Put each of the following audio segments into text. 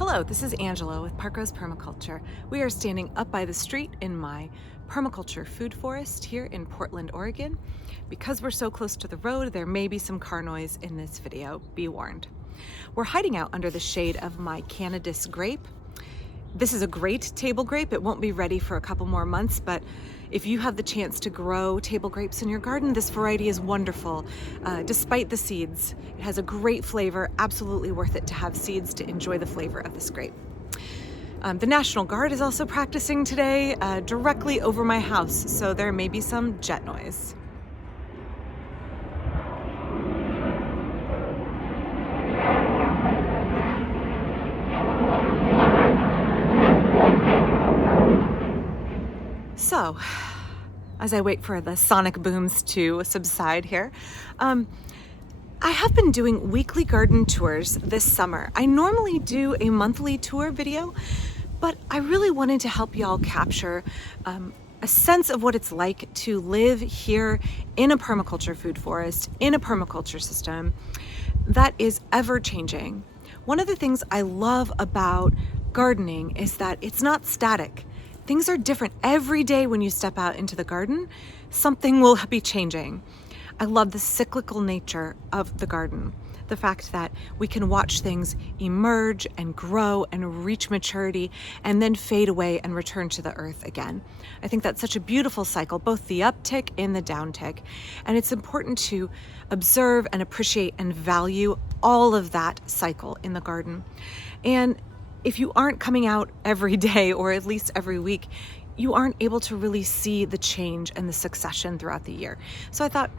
Hello, this is Angela with Parkrose Permaculture. We are standing up by the street in my permaculture food forest here in Portland, Oregon. Because we're so close to the road, there may be some car noise in this video, be warned. We're hiding out under the shade of my Cannabis grape. This is a great table grape. It won't be ready for a couple more months, but if you have the chance to grow table grapes in your garden, this variety is wonderful. Despite the seeds, it has a great flavor, absolutely worth it to have seeds to enjoy the flavor of this grape. The National Guard is also practicing today directly over my house, so there may be some jet noise. So, as I wait for the sonic booms to subside here, I have been doing weekly garden tours this summer. I normally do a monthly tour video, but I really wanted to help y'all capture a sense of what it's like to live here in a permaculture food forest, in a permaculture system that is ever changing. One of the things I love about gardening is that it's not static. Things are different every day. When you step out into the garden, something will be changing. I love the cyclical nature of the garden. The fact that we can watch things emerge and grow and reach maturity and then fade away and return to the earth again. I think that's such a beautiful cycle, both the uptick and the downtick. And it's important to observe and appreciate and value all of that cycle in the garden. And if you aren't coming out every day or at least every week, you aren't able to really see the change and the succession throughout the year. So I thought,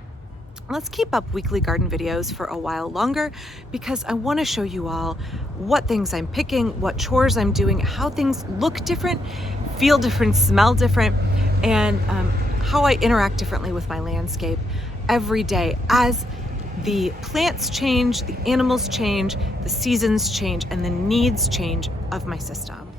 let's keep up weekly garden videos for a while longer because I want to show you all what things I'm picking, what chores I'm doing, how things look different, feel different, smell different, and how I interact differently with my landscape every day as the plants change, the animals change, the seasons change, and the needs change of my system.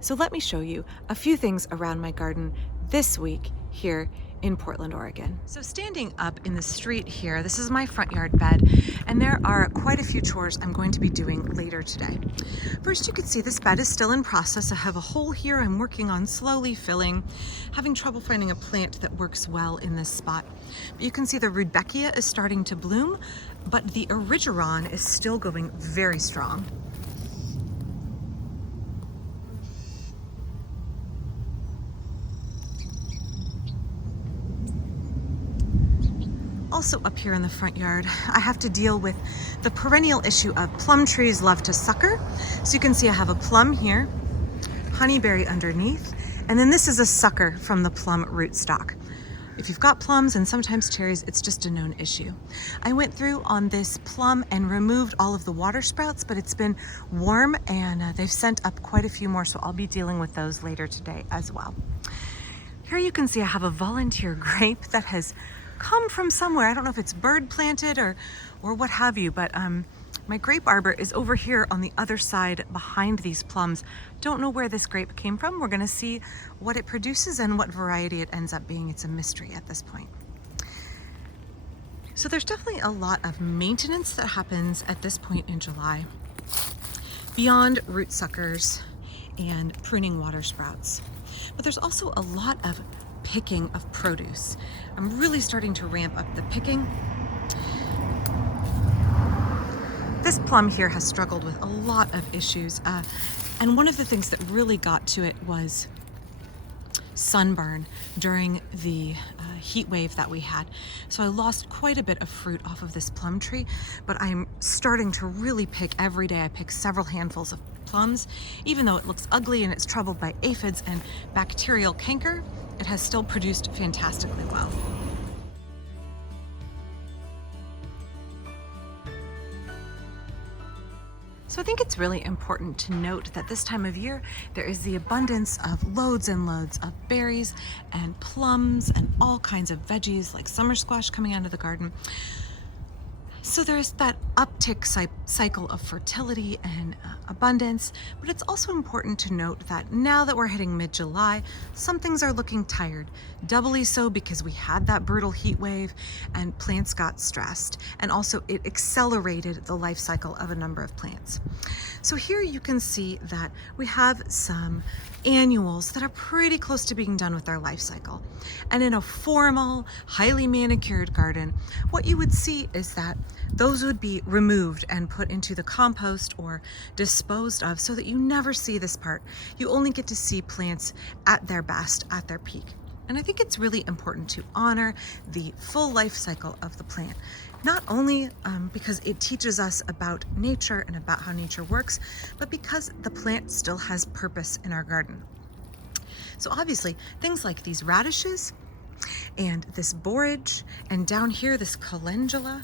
So let me show you a few things around my garden this week here in Portland, Oregon. So standing up in the street here, this is my front yard bed, and there are quite a few chores I'm going to be doing later today. First, you can see this bed is still in process. I have a hole here I'm working on slowly filling, having trouble finding a plant that works well in this spot. But you can see the Rudbeckia is starting to bloom, but the Erigeron is still going very strong. Also up here in the front yard, I have to deal with the perennial issue of plum trees love to sucker. So you can see I have a plum here, honeyberry underneath, and then this is a sucker from the plum rootstock. If you've got plums and sometimes cherries, it's just a known issue. I went through on this plum and removed all of the water sprouts, but it's been warm and they've sent up quite a few more, so I'll be dealing with those later today as well. Here you can see I have a volunteer grape that has come from somewhere. I don't know if it's bird planted or what have you, but my grape arbor is over here on the other side behind these plums. Don't know where this grape came from. We're gonna see what it produces and what variety it ends up being. It's a mystery at this point. So there's definitely a lot of maintenance that happens at this point in July, beyond root suckers and pruning water sprouts. But there's also a lot of picking of produce. I'm really starting to ramp up the picking. This plum here has struggled with a lot of issues, and one of the things that really got to it was sunburn during the heat wave that we had. So I lost quite a bit of fruit off of this plum tree, but I'm starting to really pick every day. I pick several handfuls of plums. Even though it looks ugly and it's troubled by aphids and bacterial canker, it has still produced fantastically well. So I think it's really important to note that this time of year, there is the abundance of loads and loads of berries and plums and all kinds of veggies like summer squash coming out of the garden. So there's that uptick cycle of fertility and abundance, but it's also important to note that now that we're hitting mid-July, some things are looking tired, doubly so because we had that brutal heat wave and plants got stressed, and also it accelerated the life cycle of a number of plants. So here you can see that we have some annuals that are pretty close to being done with their life cycle. And in a formal, highly manicured garden, what you would see is that those would be removed and put into the compost or disposed of so that you never see this part. You only get to see plants at their best, at their peak. And I think it's really important to honor the full life cycle of the plant. Not only because it teaches us about nature and about how nature works, but because the plant still has purpose in our garden. So obviously, things like these radishes and this borage, and down here, this calendula,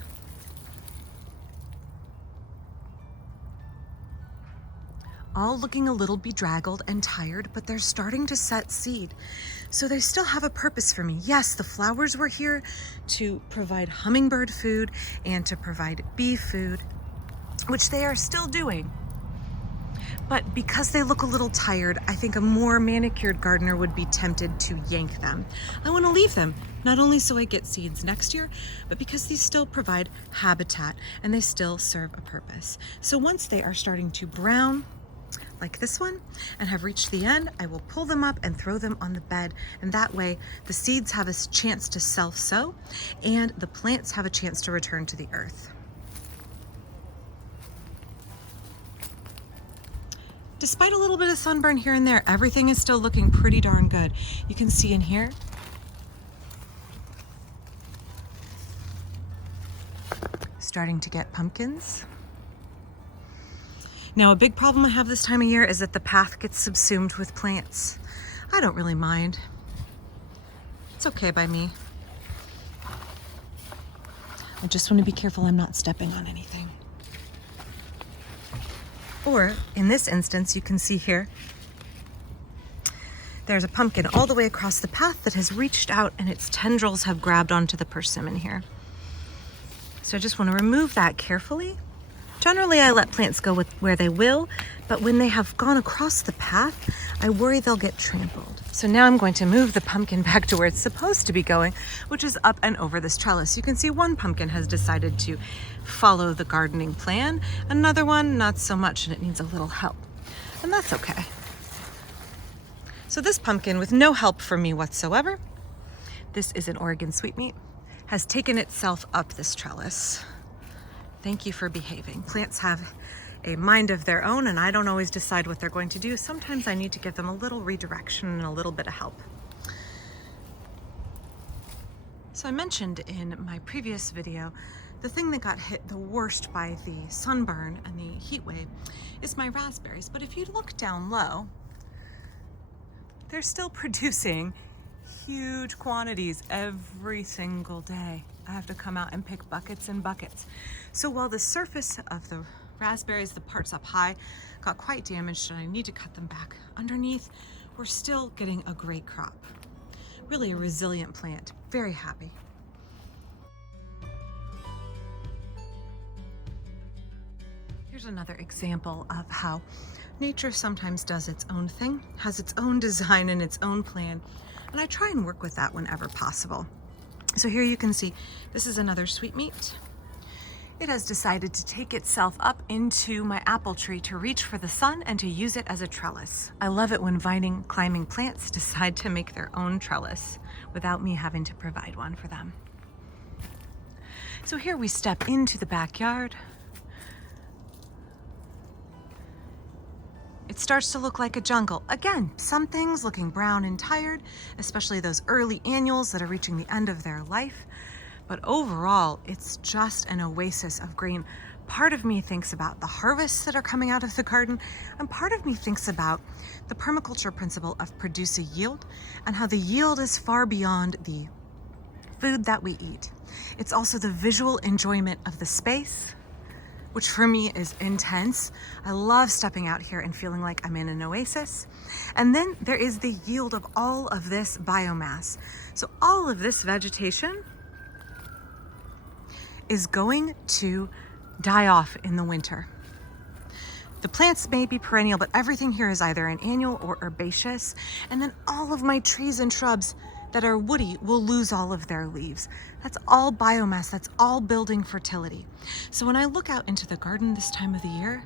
all looking a little bedraggled and tired, but they're starting to set seed. So they still have a purpose for me. Yes, the flowers were here to provide hummingbird food and to provide bee food, which they are still doing. But because they look a little tired, I think a more manicured gardener would be tempted to yank them. I want to leave them, not only so I get seeds next year, but because these still provide habitat and they still serve a purpose. So once they are starting to brown, like this one, and have reached the end, I will pull them up and throw them on the bed, and that way the seeds have a chance to self-sow and the plants have a chance to return to the earth. Despite a little bit of sunburn here and there, everything is still looking pretty darn good. You can see in here, starting to get pumpkins. Now, a big problem I have this time of year is that the path gets subsumed with plants. I don't really mind. It's okay by me. I just want to be careful I'm not stepping on anything. Or, in this instance, you can see here, there's a pumpkin all the way across the path that has reached out and its tendrils have grabbed onto the persimmon here. So I just want to remove that carefully. Generally, I let plants go with where they will, but when they have gone across the path, I worry they'll get trampled. So now I'm going to move the pumpkin back to where it's supposed to be going, which is up and over this trellis. You can see one pumpkin has decided to follow the gardening plan. Another one, not so much, and it needs a little help. And that's okay. So this pumpkin, with no help from me whatsoever, this is an Oregon sweetmeat, has taken itself up this trellis. Thank you for behaving. Plants have a mind of their own, and I don't always decide what they're going to do. Sometimes I need to give them a little redirection and a little bit of help. So I mentioned in my previous video, the thing that got hit the worst by the sunburn and the heat wave is my raspberries. But if you look down low, they're still producing huge quantities every single day. I have to come out and pick buckets and buckets. So while the surface of the raspberries, the parts up high, got quite damaged and I need to cut them back, underneath, we're still getting a great crop. Really a resilient plant. Very happy. Here's another example of how nature sometimes does its own thing, has its own design and its own plan, and I try and work with that whenever possible. So here you can see, this is another sweetmeat. It has decided to take itself up into my apple tree to reach for the sun and to use it as a trellis. I love it when climbing plants decide to make their own trellis without me having to provide one for them. So here we step into the backyard. It starts to look like a jungle. Again, some things looking brown and tired, especially those early annuals that are reaching the end of their life. But overall, it's just an oasis of green. Part of me thinks about the harvests that are coming out of the garden, and part of me thinks about the permaculture principle of produce a yield, and how the yield is far beyond the food that we eat. It's also the visual enjoyment of the space, which for me is intense. I love stepping out here and feeling like I'm in an oasis. And then there is the yield of all of this biomass. So all of this vegetation is going to die off in the winter. The plants may be perennial, but everything here is either an annual or herbaceous. And then all of my trees and shrubs that are woody will lose all of their leaves. That's all biomass, that's all building fertility. So when I look out into the garden this time of the year,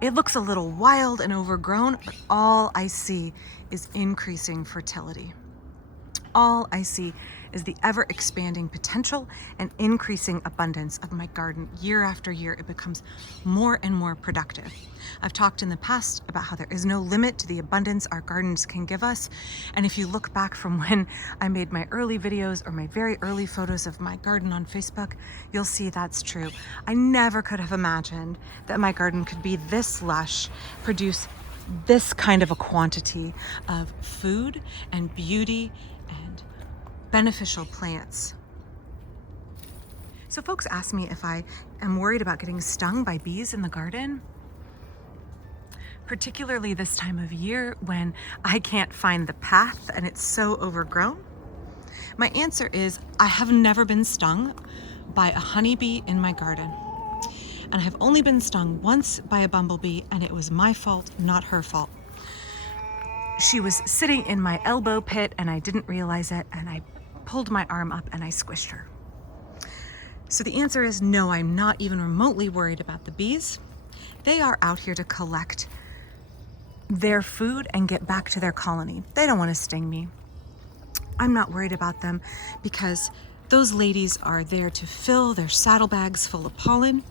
it looks a little wild and overgrown, but all I see is increasing fertility. All I see is the ever expanding potential and increasing abundance of my garden. Year after year, it becomes more and more productive. I've talked in the past about how there is no limit to the abundance our gardens can give us. And if you look back from when I made my early videos or my very early photos of my garden on Facebook, you'll see that's true. I never could have imagined that my garden could be this lush, produce this kind of a quantity of food and beauty and beneficial plants. So folks ask me if I am worried about getting stung by bees in the garden, particularly this time of year when I can't find the path and it's so overgrown. My answer is I have never been stung by a honeybee in my garden. And I have only been stung once by a bumblebee, and it was my fault, not her fault. She was sitting in my elbow pit and I didn't realize it, and I pulled my arm up and I squished her. So the answer is no, I'm not even remotely worried about the bees. They are out here to collect their food and get back to their colony. They don't want to sting me. I'm not worried about them because those ladies are there to fill their saddlebags full of pollen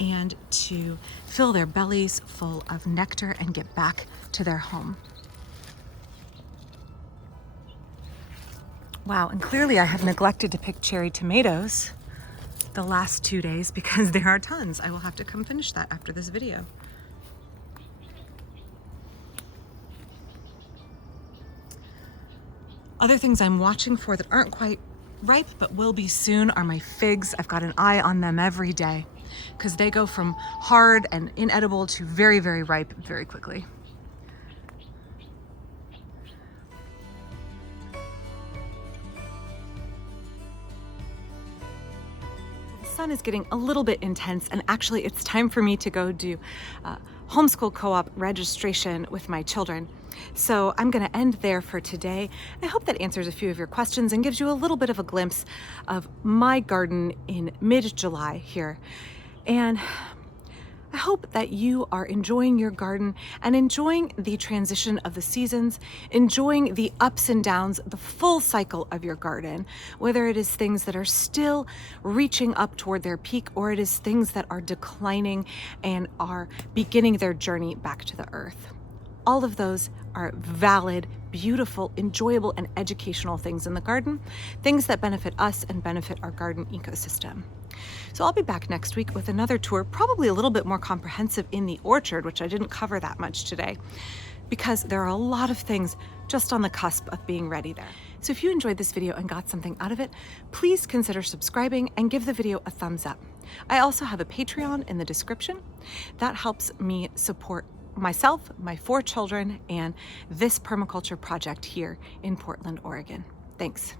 and to fill their bellies full of nectar and get back to their home. Wow, and clearly I have neglected to pick cherry tomatoes the last 2 days because there are tons. I will have to come finish that after this video. Other things I'm watching for that aren't quite ripe but will be soon are my figs. I've got an eye on them every day because they go from hard and inedible to very, very ripe very quickly. The sun is getting a little bit intense, and actually it's time for me to go do homeschool co-op registration with my children. So I'm going to end there for today. I hope that answers a few of your questions and gives you a little bit of a glimpse of my garden in mid-July here. And I hope that you are enjoying your garden and enjoying the transition of the seasons, enjoying the ups and downs, the full cycle of your garden, whether it is things that are still reaching up toward their peak or it is things that are declining and are beginning their journey back to the earth. All of those are valid, beautiful, enjoyable, and educational things in the garden, things that benefit us and benefit our garden ecosystem. So I'll be back next week with another tour, probably a little bit more comprehensive in the orchard, which I didn't cover that much today, because there are a lot of things just on the cusp of being ready there. So if you enjoyed this video and got something out of it, please consider subscribing and give the video a thumbs up. I also have a Patreon in the description. That helps me support myself, my 4 children, and this permaculture project here in Portland, Oregon. Thanks.